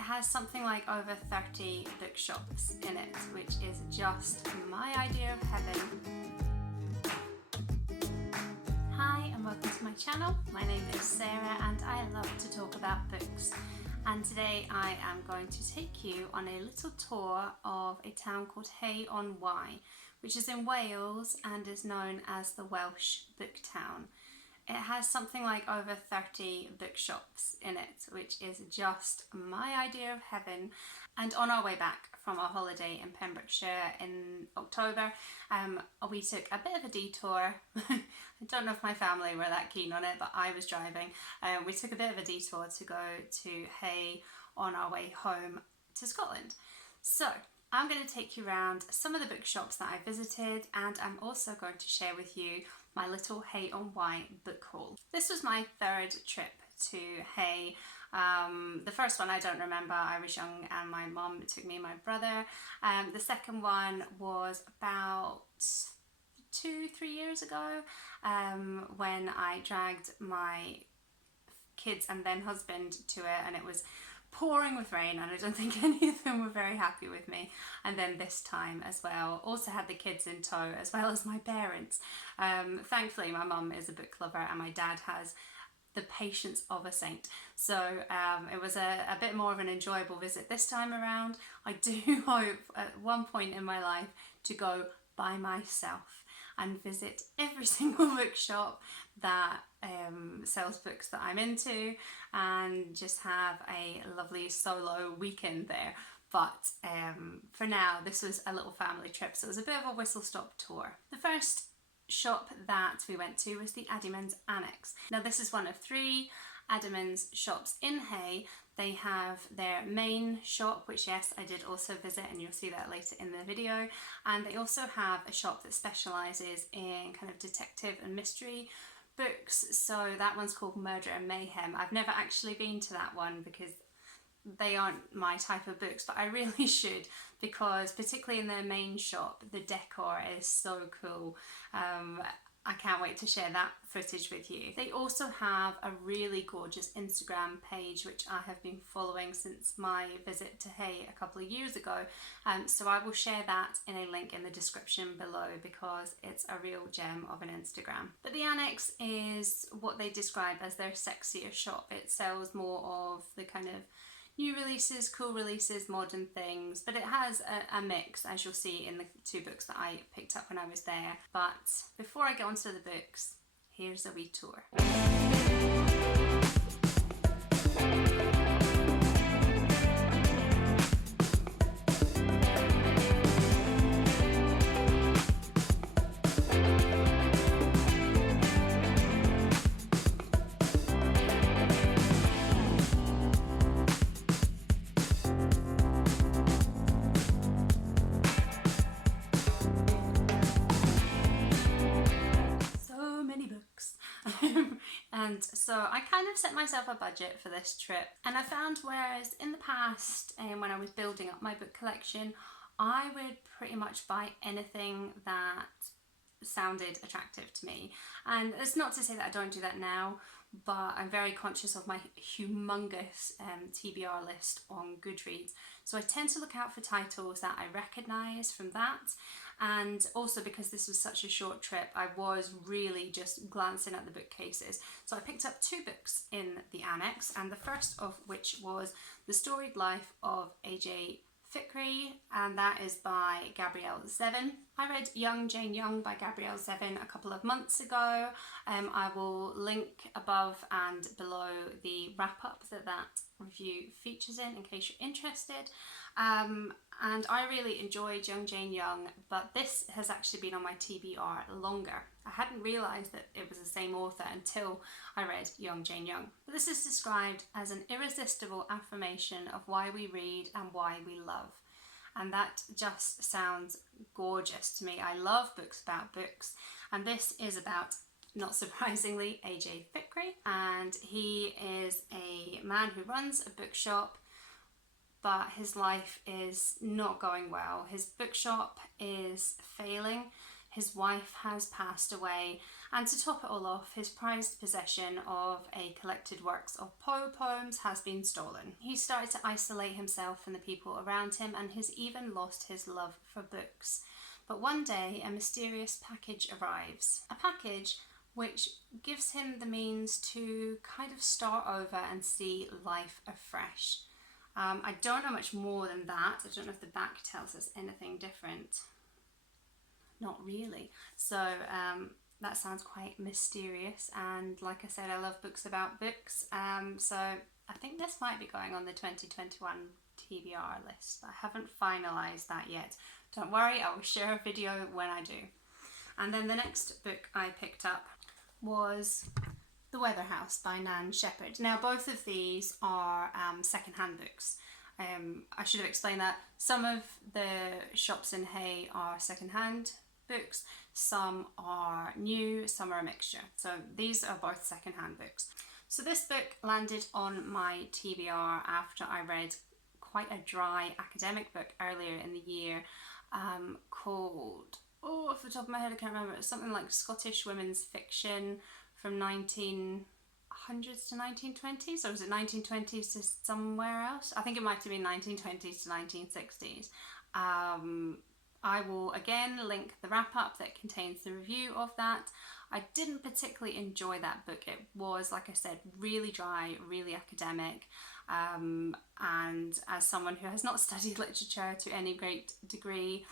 has something like over 30 bookshops in it, which is just my idea of heaven. Hi and welcome to my channel. My name is Sarah and I love to talk about books. And today I am going to take you on a little tour of a town called Hay-on-Wye, which is in Wales and is known as the Welsh book town. It has something like over 30 bookshops in it, which is just my idea of heaven. And on our way back from our holiday in Pembrokeshire in October, we took a bit of a detour. I don't know if my family were that keen on it, but I was driving. We took a bit of a detour to go to Hay on our way home to Scotland. So I'm going to take you around some of the bookshops that I visited, and I'm also going to share with you my little Hay-on-Wye book haul. This was my third trip to Hay. The first one I don't remember, I was young and my mum took me and my brother. The second one was about 2-3 years ago when I dragged my kids and then husband to it, and it was pouring with rain and I don't think any of them were very happy with me. And then this time as well, also had the kids in tow as well as my parents. Thankfully my mum is a book lover and my dad has the patience of a saint, so it was a bit more of an enjoyable visit this time around. I do hope at one point in my life to go by myself and visit every single bookshop that sells books that I'm into and just have a lovely solo weekend there. But for now, this was a little family trip, so it was a bit of a whistle-stop tour. The first shop that we went to was the Addyman Annex. Now this is one of 3 Addyman's shops in Hay. They have their main shop, which yes, I did also visit, and you'll see that later in the video. And they also have a shop that specialises in kind of detective and mystery books. So that one's called Murder and Mayhem. I've never actually been to that one because they aren't my type of books, but I really should, because particularly in their main shop, the decor is so cool. I can't wait to share that footage with you. They also have a really gorgeous Instagram page, which I have been following since my visit to Hay a couple of years ago. So I will share that in a link in the description below because it's a real gem of an Instagram. But the Annex is what they describe as their sexier shop. It sells more of the kind of new releases, cool releases, modern things, but it has a mix, as you'll see in the 2 books that I picked up when I was there. But before I get onto the books, here's a wee tour. And so I kind of set myself a budget for this trip, and I found whereas in the past when I was building up my book collection, I would pretty much buy anything that sounded attractive to me. And it's not to say that I don't do that now, but I'm very conscious of my humongous TBR list on Goodreads. So I tend to look out for titles that I recognise from that. And also because this was such a short trip, I was really just glancing at the bookcases. So I picked up 2 books in the Annex, and the first of which was The Storied Life of A.J. Fikry, and that is by Gabrielle Zevin. I read Young Jane Young by Gabrielle Zevin a couple of months ago. I will link above and below the wrap-up that review features in case you're interested. And I really enjoyed Young Jane Young, but this has actually been on my TBR longer. I hadn't realised that it was the same author until I read Young Jane Young. But this is described as an irresistible affirmation of why we read and why we love. And that just sounds gorgeous to me. I love books about books, and this is about, not surprisingly, A.J. Fikry. And he is a man who runs a bookshop, but his life is not going well. His bookshop is failing his wife has passed away, and to top it all off, his prized possession of a collected works of Poe poems has been stolen. He started to isolate himself from the people around him and has even lost his love for books. But one day a mysterious package arrives. A package which gives him the means to kind of start over and see life afresh. I don't know much more than that. I don't know if the back tells us anything different. Not really. So that sounds quite mysterious, and like I said, I love books about books, so I think this might be going on the 2021 TBR list. I haven't finalised that yet. Don't worry, I will share a video when I do. And then the next book I picked up was The Weatherhouse by Nan Shepherd. Now both of these are second-hand books. I should have explained that. Some of the shops in Hay are second-hand books, some are new, some are a mixture. So these are both second-hand books. So this book landed on my TBR after I read quite a dry academic book earlier in the year called, off the top of my head I can't remember, something like Scottish women's fiction from 1900s to 1920s, or was it 1920s to somewhere else? I think it might have been 1920s to 1960s. I will again link the wrap up that contains the review of that. I didn't particularly enjoy that book. It was, like I said, really dry, really academic, and as someone who has not studied literature to any great degree,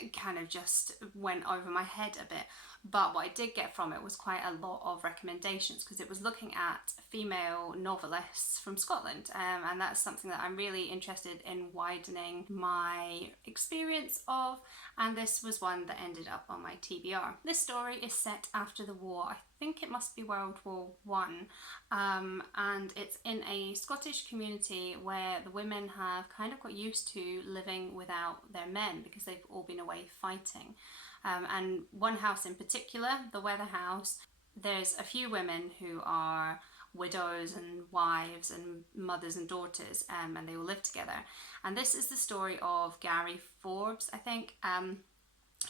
it kind of just went over my head a bit. But what I did get from it was quite a lot of recommendations, because it was looking at female novelists from Scotland, and that's something that I'm really interested in widening my experience of, and this was one that ended up on my TBR. This story is set after the war. I think it must be World War One, and it's in a Scottish community where the women have kind of got used to living without their men because they've all been away fighting. And one house in particular, the Weatherhouse, there's a few women who are widows and wives and mothers and daughters, and they all live together. And this is the story of Gary Forbes, I think,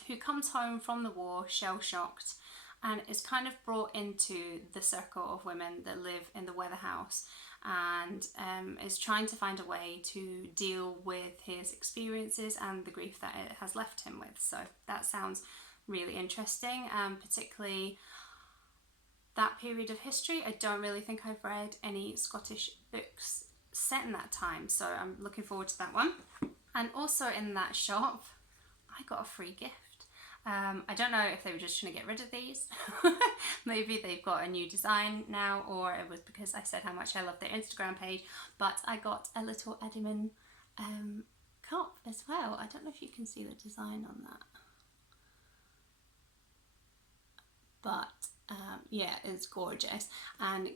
who comes home from the war shell-shocked and is kind of brought into the circle of women that live in the Weatherhouse, and is trying to find a way to deal with his experiences and the grief that it has left him with. So that sounds really interesting, particularly that period of history. I don't really think I've read any Scottish books set in that time, so I'm looking forward to that one. And also in that shop, I got a free gift. I don't know if they were just trying to get rid of these. Maybe they've got a new design now, or it was because I said how much I love their Instagram page, but I got a little Addyman cup as well. I don't know if you can see the design on that, but yeah, it's gorgeous, and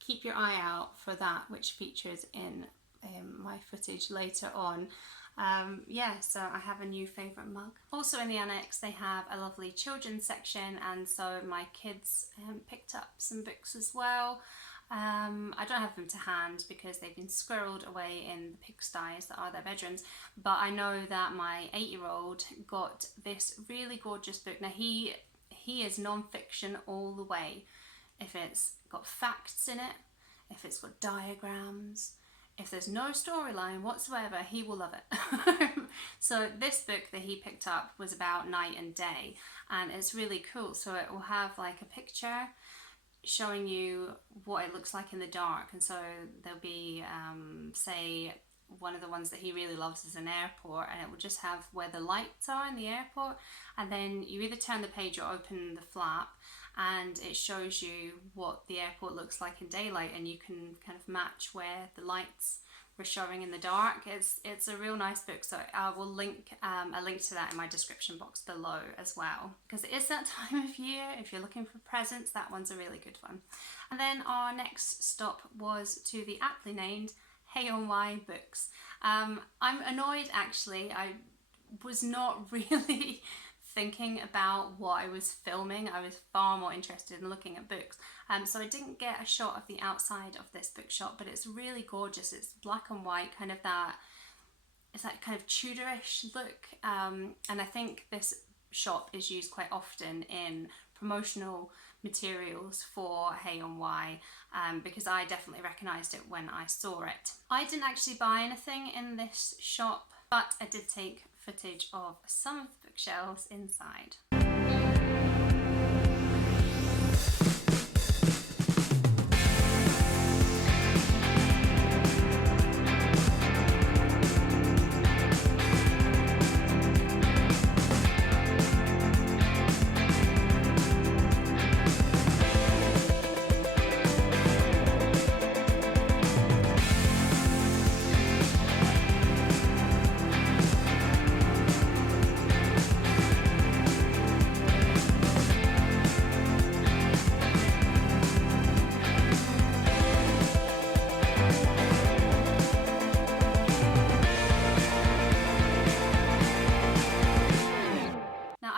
keep your eye out for that, which features in my footage later on. Yeah, so I have a new favourite mug. Also in the annex they have a lovely children's section, and so my kids picked up some books as well. I don't have them to hand because they've been squirreled away in the pigsties that are their bedrooms, but I know that my 8-year-old got this really gorgeous book. Now he is non-fiction all the way. If it's got facts in it, if it's got diagrams, if there's no storyline whatsoever, he will love it. So this book that he picked up was about night and day, and it's really cool. So it will have like a picture showing you what it looks like in the dark, and so there'll be say one of the ones that he really loves is an airport, and it will just have where the lights are in the airport, and then you either turn the page or open the flap and it shows you what the airport looks like in daylight, and you can kind of match where the lights were showing in the dark. It's a real nice book, so I will link a link to that in my description box below as well, because it is that time of year. If you're looking for presents, that one's a really good one. And then our next stop was to the aptly named Hay-on-Wye Books. I'm annoyed actually. I was not really thinking about what I was filming. I was far more interested in looking at books, so I didn't get a shot of the outside of this bookshop, but it's really gorgeous. It's black and white, kind of that, it's that kind of Tudorish look, and I think this shop is used quite often in promotional materials for Hay-on-Wye, because I definitely recognised it when I saw it. I didn't actually buy anything in this shop, but I did take footage of some of the bookshelves inside.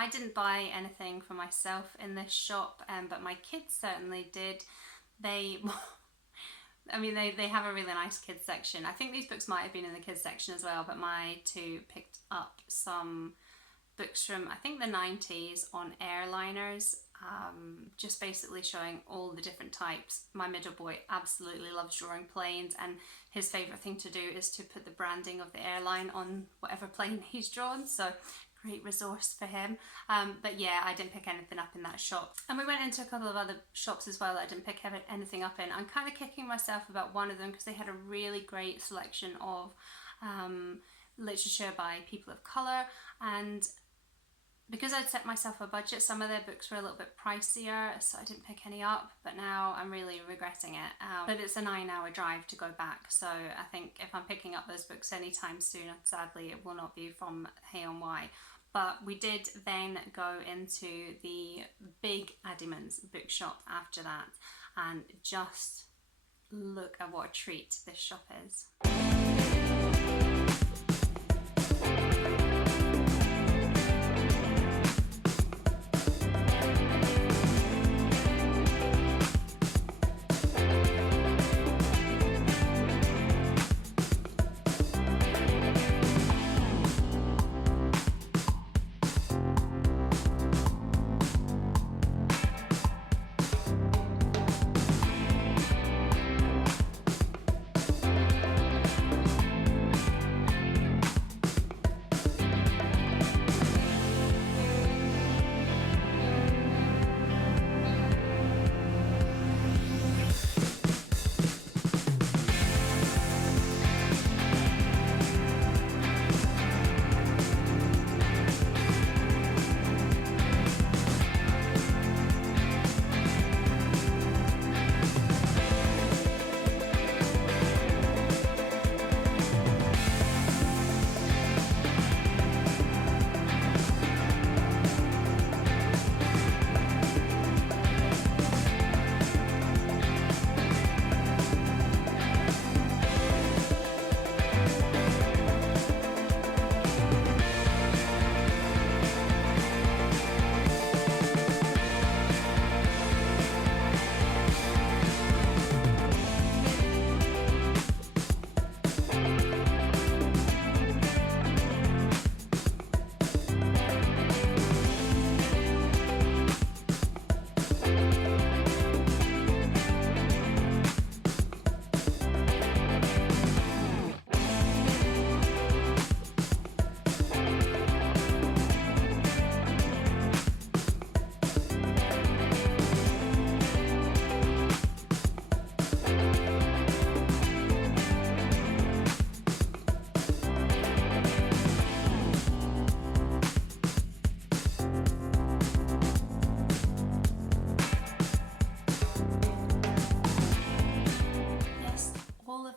I didn't buy anything for myself in this shop, but my kids certainly did. They have a really nice kids section. I think these books might have been in the kids section as well, but my two picked up some books from, I think, the 90s on airliners, just basically showing all the different types. My middle boy absolutely loves drawing planes, and his favourite thing to do is to put the branding of the airline on whatever plane he's drawn, so great resource for him. But yeah, I didn't pick anything up in that shop. And we went into a couple of other shops as well that I didn't pick anything up in. I'm kind of kicking myself about one of them because they had a really great selection of literature by people of colour, and because I'd set myself a budget, some of their books were a little bit pricier, so I didn't pick any up, but now I'm really regretting it. But it's a 9-hour drive to go back, so I think if I'm picking up those books anytime soon, sadly it will not be from Hay-on-Wye. But we did then go into the big Addyman's bookshop after that, and just look at what a treat this shop is.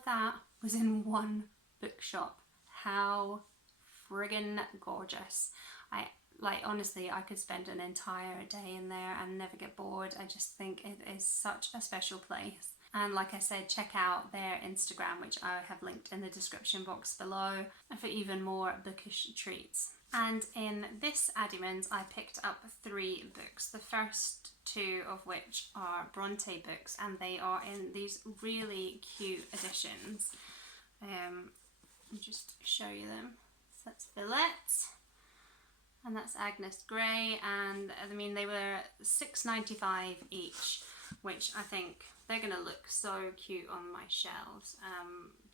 That was in one bookshop. How friggin' gorgeous. Honestly, I could spend an entire day in there and never get bored. I just think it is such a special place. And like I said, check out their Instagram, which I have linked in the description box below, for even more bookish treats. And in this Addyman's, I picked up 3 books. The first 2 of which are Bronte books, and they are in these really cute editions. I'll just show you them. So that's Villette, and that's Agnes Grey, and I mean they were £6.95 each, which I think they're going to look so cute on my shelves.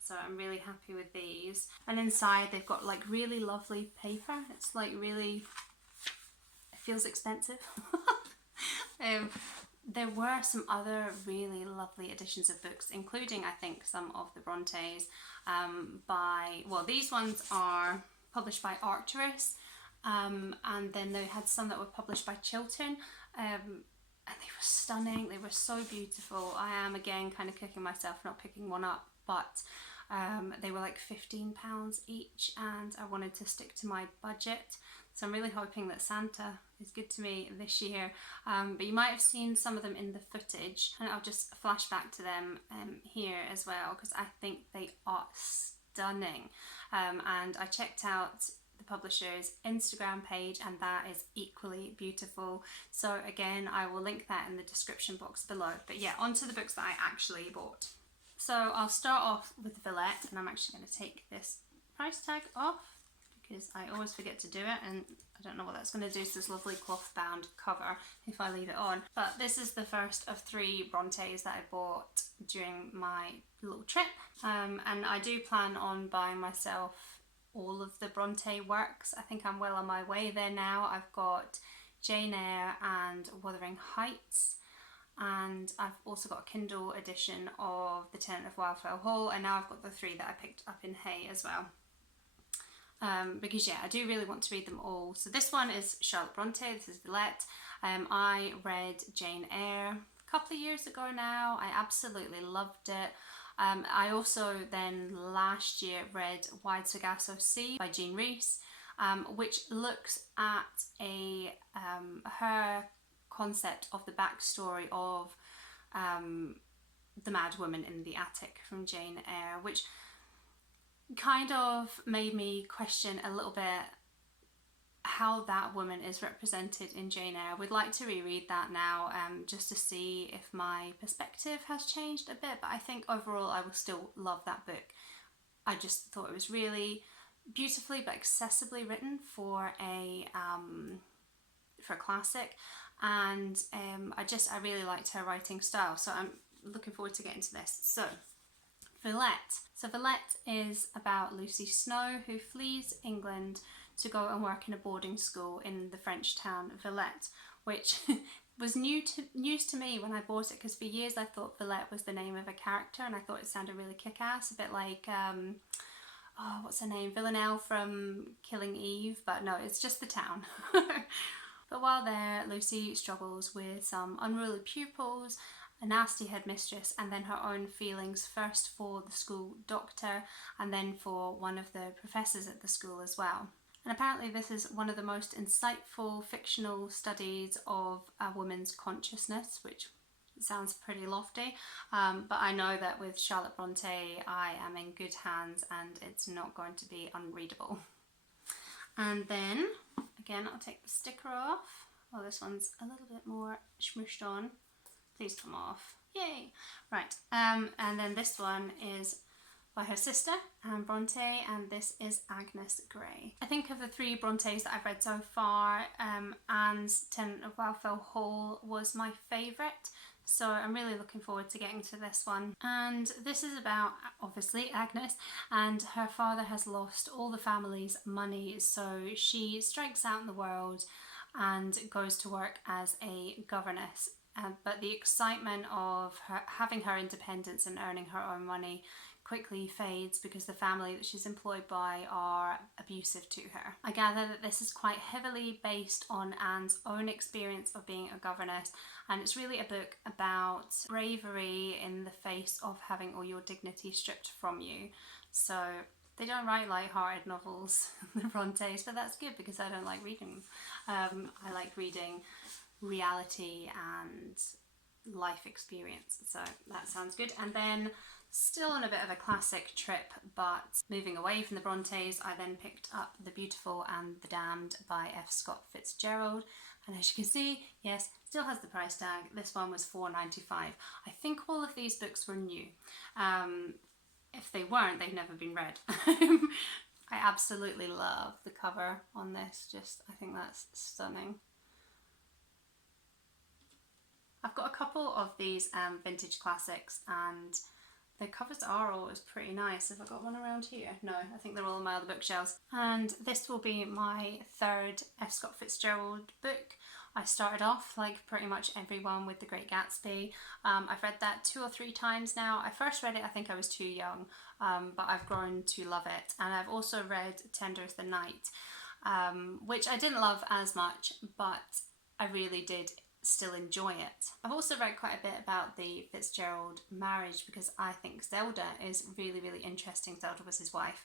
So I'm really happy with these. And inside they've got like really lovely paper. It's like really, it feels expensive. There were some other really lovely editions of books, including I think some of the Brontes well, these ones are published by Arcturus, and then they had some that were published by Chiltern, and they were stunning. They were so beautiful. I am again kind of kicking myself not picking one up, but they were like £15 each, and I wanted to stick to my budget. So I'm really hoping that Santa is good to me this year. But you might have seen some of them in the footage, and I'll just flash back to them here as well, because I think they are stunning. And I checked out the publisher's Instagram page, and that is equally beautiful. So again, I will link that in the description box below. But yeah, onto the books that I actually bought. So I'll start off with Villette, and I'm actually going to take this price tag off because I always forget to do it, and I don't know what that's going to do to this lovely cloth bound cover if I leave it on. But this is the first of 3 Brontes that I bought during my little trip, and I do plan on buying myself all of the Bronte works. I think I'm well on my way there now. I've got Jane Eyre and Wuthering Heights, and I've also got a Kindle edition of The Tenant of Wildfell Hall, and now I've got the 3 that I picked up in Hay as well. Because yeah, I do really want to read them all. So this one is Charlotte Bronte, this is Villette. I read Jane Eyre a couple of years ago now. I absolutely loved it. I also then last year read Wide Sargasso Sea by Jean Rhys, which looks at her concept of the backstory of the mad woman in the attic from Jane Eyre, which kind of made me question a little bit how that woman is represented in Jane Eyre. We'd like to reread that now, just to see if my perspective has changed a bit, but I think overall I will still love that book. I just thought it was really beautifully but accessibly written for a classic, and I really liked her writing style, so I'm looking forward to getting to this. So Villette. So Villette is about Lucy Snow, who flees England to go and work in a boarding school in the French town Villette, which was news to me when I bought it, because for years I thought Villette was the name of a character, and I thought it sounded really kick-ass, a bit like oh, what's her name, Villanelle from Killing Eve, but no, it's just the town. But while there, Lucy struggles with some unruly pupils, a nasty headmistress, and then her own feelings, first for the school doctor and then for one of the professors at the school as well. And apparently this is one of the most insightful fictional studies of a woman's consciousness, which sounds pretty lofty, but I know that with Charlotte Bronte I am in good hands and it's not going to be unreadable. And then again, I'll take the sticker off. Oh, this one's a little bit more smooshed on. Please come off. Yay! Right, and then this one is by her sister, Anne Bronte, and this is Agnes Grey. I think of the 3 Brontes that I've read so far, Anne's Tenant of Wildfell Hall was my favourite, so I'm really looking forward to getting to this one. And this is about, obviously, Agnes, and her father has lost all the family's money, so she strikes out in the world and goes to work as a governess. But the excitement of her having her independence and earning her own money quickly fades because the family that she's employed by are abusive to her. I gather that this is quite heavily based on Anne's own experience of being a governess, and it's really a book about bravery in the face of having all your dignity stripped from you. So they don't write light-hearted novels, the Brontes, but that's good because I don't like reading them. I like reading reality and life experience, so that sounds good. And then still on a bit of a classic trip, but moving away from the Brontes, I then picked up The Beautiful and the Damned by F. Scott Fitzgerald, and as you can see, yes, still has the price tag. This one was $4.95. I think all of these books were new. If they weren't, they've never been read. I absolutely love the cover on this, I think that's stunning. I've got a couple of these vintage classics, and the covers are always pretty nice. Have I got one around here? No, I think they're all on my other bookshelves. And this will be my third F. Scott Fitzgerald book. I started off, like pretty much everyone, with The Great Gatsby. I've read that 2 or 3 times now. I first read it, I think I was too young, but I've grown to love it. And I've also read Tender as the Night, which I didn't love as much, but I really did still enjoy it. I've also read quite a bit about the Fitzgerald marriage because I think Zelda is really, really interesting. Zelda was his wife.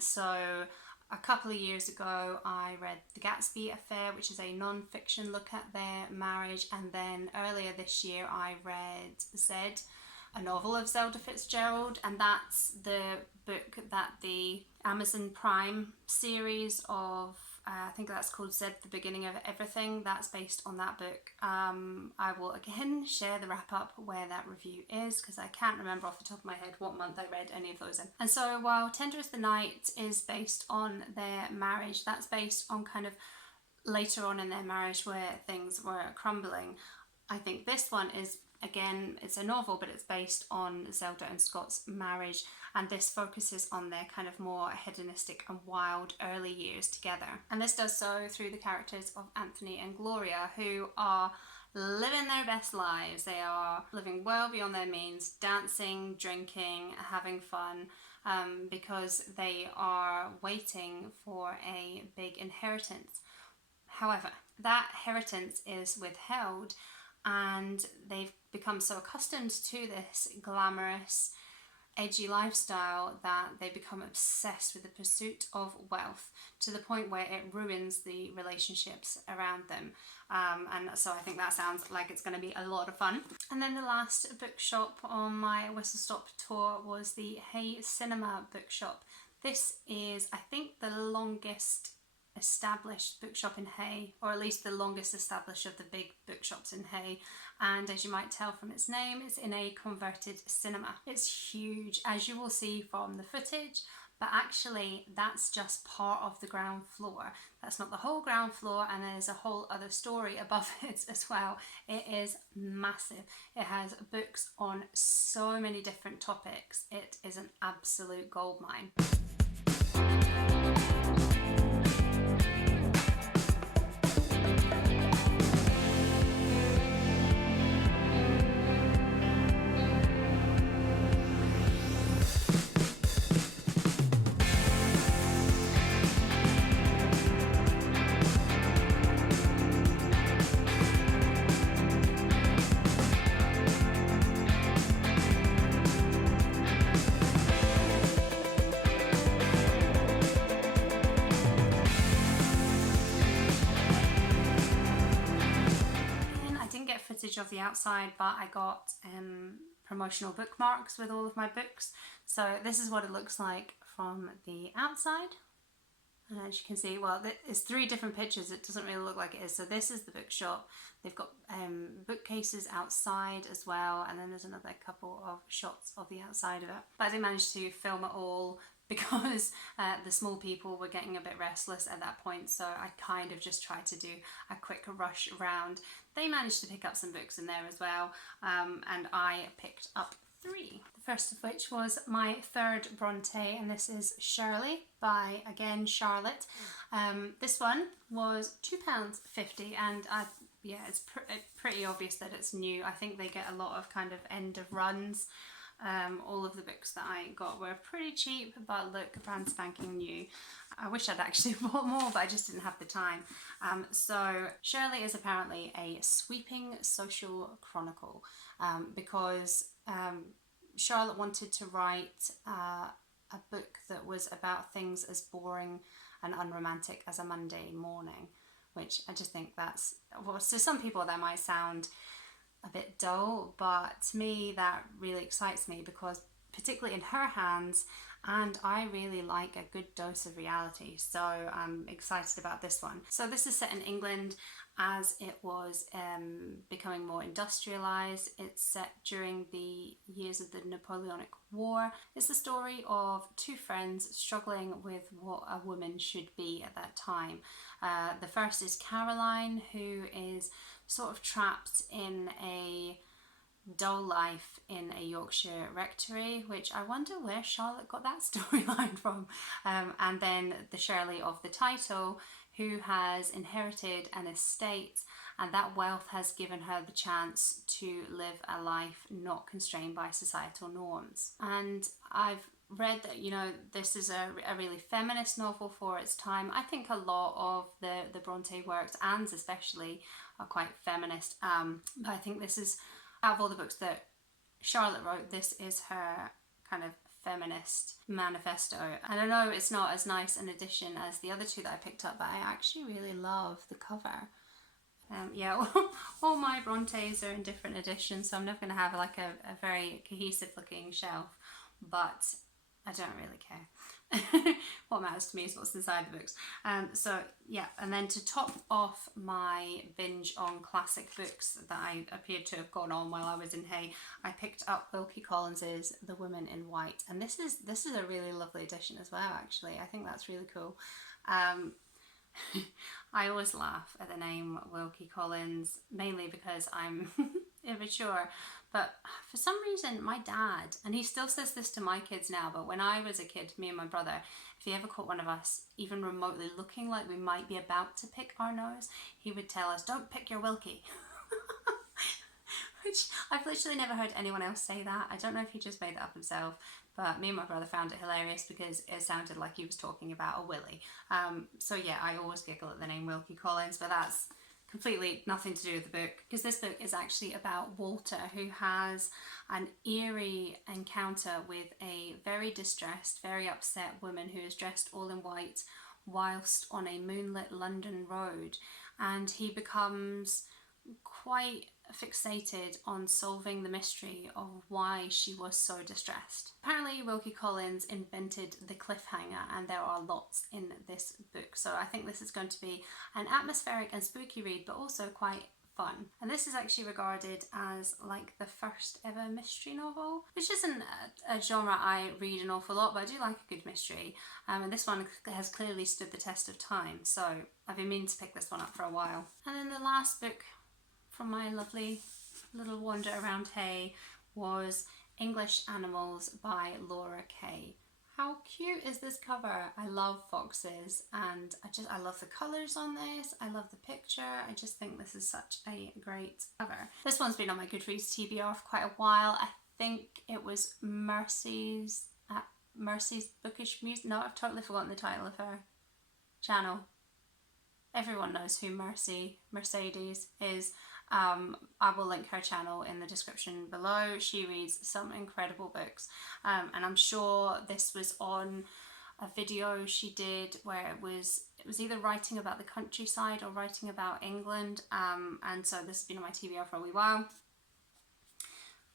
So a couple of years ago I read The Gatsby Affair, which is a non-fiction look at their marriage, and then earlier this year I read Zed, a novel of Zelda Fitzgerald, and that's the book that the Amazon Prime series of I think that's called Zed, the Beginning of Everything. That's based on that book. I will again share the wrap up where that review is, because I can't remember off the top of my head what month I read any of those in. And so while Tender as the Night is based on their marriage, that's based on kind of later on in their marriage where things were crumbling. I think this one is, again, it's a novel, but it's based on Zelda and Scott's marriage, and this focuses on their kind of more hedonistic and wild early years together. And this does so through the characters of Anthony and Gloria, who are living their best lives. They are living well beyond their means, dancing, drinking, having fun, because they are waiting for a big inheritance. However, that inheritance is withheld, and they've become so accustomed to this glamorous, edgy lifestyle that they become obsessed with the pursuit of wealth, to the point where it ruins the relationships around them. And so I think that sounds like it's going to be a lot of fun. And then the last bookshop on my whistle stop tour was the Hay Cinema bookshop. This is, I think, the longest established bookshop in Hay, or at least the longest established of the big bookshops in Hay, and as you might tell from its name, it's in a converted cinema. It's huge, as you will see from the footage, but actually that's just part of the ground floor. That's not the whole ground floor, and there's a whole other story above it as well. It is massive. It has books on so many different topics. It is an absolute goldmine. Of the outside, but I got promotional bookmarks with all of my books, so this is what it looks like from the outside. And as you can see, well, it's 3 different pictures, it doesn't really look like it is. So this is the bookshop. They've got bookcases outside as well, and then there's another couple of shots of the outside of it, but I didn't manage to film it all because the small people were getting a bit restless at that point, so I kind of just tried to do a quick rush round. They managed to pick up some books in there as well, and I picked up 3. The first of which was my third Bronte, and this is Shirley by, again, Charlotte. This one was £2.50, and it's pretty obvious that it's new. I think they get a lot of kind of end of runs. All of the books that I got were pretty cheap, but look, brand spanking new. I wish I'd actually bought more, but I just didn't have the time. So Shirley is apparently a sweeping social chronicle, because Charlotte wanted to write a book that was about things as boring and unromantic as a Monday morning, which I just think that's, well, to some people that might sound a bit dull, but to me that really excites me, because particularly in her hands, and I really like a good dose of reality, so I'm excited about this one. So this is set in England as it was becoming more industrialized. It's set during the years of the Napoleonic War. It's the story of two friends struggling with what a woman should be at that time. The first is Caroline, who is sort of trapped in a dull life in a Yorkshire rectory, which I wonder where Charlotte got that storyline from. And then the Shirley of the title, who has inherited an estate, and that wealth has given her the chance to live a life not constrained by societal norms. And I've read that, you know, this is a really feminist novel for its time. I think a lot of the Bronte works, Anne's especially, are quite feminist. But I think this is, out of all the books that Charlotte wrote, this is her kind of feminist manifesto. And I know it's not as nice an edition as the other two that I picked up, but I actually really love the cover. Yeah, all my Brontes are in different editions, so I'm never going to have like a very cohesive looking shelf, but I don't really care. What matters to me is what's inside the books. So yeah, and then to top off my binge on classic books that I appeared to have gone on while I was in Hay, I picked up Wilkie Collins's The Woman in White, and this is a really lovely edition as well. Actually, I think that's really cool. I always laugh at the name Wilkie Collins, mainly because I'm immature, but for some reason my dad, and he still says this to my kids now, but when I was a kid, me and my brother, if he ever caught one of us even remotely looking like we might be about to pick our nose, he would tell us, "Don't pick your Wilkie." Which I've literally never heard anyone else say that. I don't know if he just made that up himself, but me and my brother found it hilarious because it sounded like he was talking about a willy. So yeah, I always giggle at the name Wilkie Collins, but that's completely nothing to do with the book, because this book is actually about Walter, who has an eerie encounter with a very distressed, very upset woman who is dressed all in white whilst on a moonlit London road, and he becomes quite fixated on solving the mystery of why she was so distressed. Apparently Wilkie Collins invented the cliffhanger, and there are lots in this book, so I think this is going to be an atmospheric and spooky read, but also quite fun. And this is actually regarded as like the first ever mystery novel, which isn't a genre I read an awful lot, but I do like a good mystery, and this one has clearly stood the test of time, so I've been meaning to pick this one up for a while. And then the last book from my lovely little wander around Hay was English Animals by Laura Kaye. How cute is this cover? I love foxes, and I love the colours on this. I love the picture. I just think this is such a great cover. This one's been on my Goodreads TBR for quite a while. I think it was Mercy's Bookish Music. No, I've totally forgotten the title of her channel. Everyone knows who Mercedes is. I will link her channel in the description below. She reads some incredible books, and I'm sure this was on a video she did where it was either writing about the countryside or writing about England, and so this has been on my TBR for a wee while.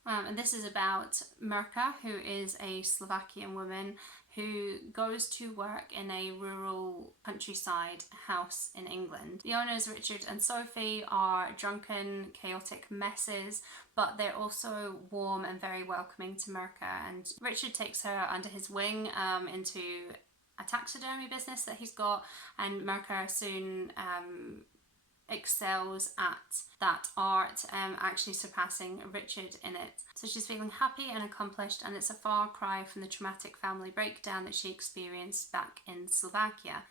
And this is about Mirka, who is a Slovakian woman who goes to work in a rural countryside house in England. The owners, Richard and Sophie, are drunken, chaotic messes, but they're also warm and very welcoming to Mirka. And Richard takes her under his wing into a taxidermy business that he's got, and Mirka soon excels at that art, actually surpassing Richard in it. So she's feeling happy and accomplished, and it's a far cry from the traumatic family breakdown that she experienced back in Slovakia.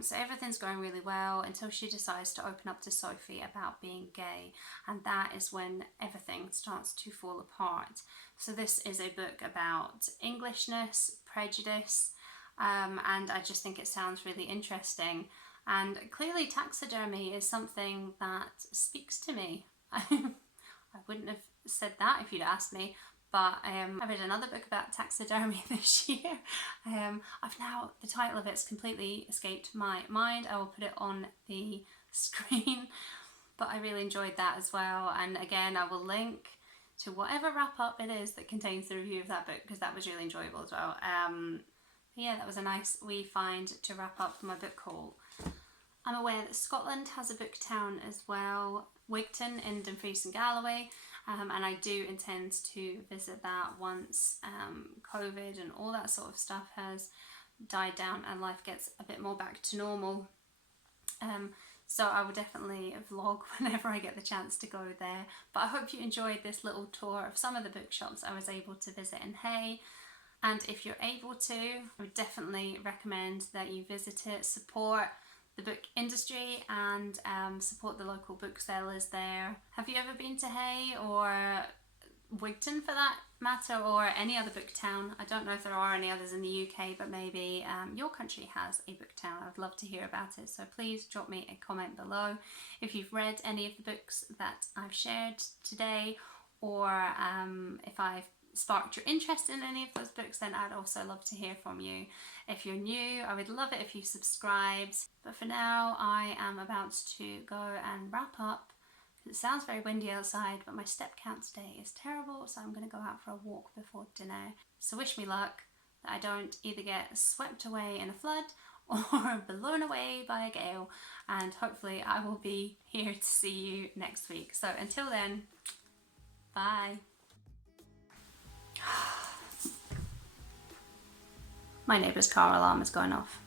So everything's going really well until she decides to open up to Sophie about being gay, and that is when everything starts to fall apart. So this is a book about Englishness, prejudice, and I just think it sounds really interesting. And clearly taxidermy is something that speaks to me. I wouldn't have said that if you'd asked me, but I read another book about taxidermy this year. The title of it's completely escaped my mind. I will put it on the screen, but I really enjoyed that as well. And again, I will link to whatever wrap up it is that contains the review of that book, because that was really enjoyable as well. Yeah, that was a nice wee find to wrap up my book haul. I'm aware that Scotland has a book town as well, Wigton in Dumfries and Galloway, and I do intend to visit that once COVID and all that sort of stuff has died down and life gets a bit more back to normal. So I will definitely vlog whenever I get the chance to go there. But I hope you enjoyed this little tour of some of the bookshops I was able to visit in Hay. And if you're able to, I would definitely recommend that you visit it, support the book industry and support the local booksellers there. Have you ever been to Hay or Wigton for that matter, or any other book town? I don't know if there are any others in the UK, but maybe your country has a book town. I'd love to hear about it, so please drop me a comment below if you've read any of the books that I've shared today, or if I've sparked your interest in any of those books, then I'd also love to hear from you. If you're new, I would love it if you subscribed. But for now, I am about to go and wrap up. It sounds very windy outside, but my step count today is terrible, so I'm going to go out for a walk before dinner. So wish me luck, that I don't either get swept away in a flood or blown away by a gale, and hopefully I will be here to see you next week. So until then, bye. My neighbour's car alarm is going off.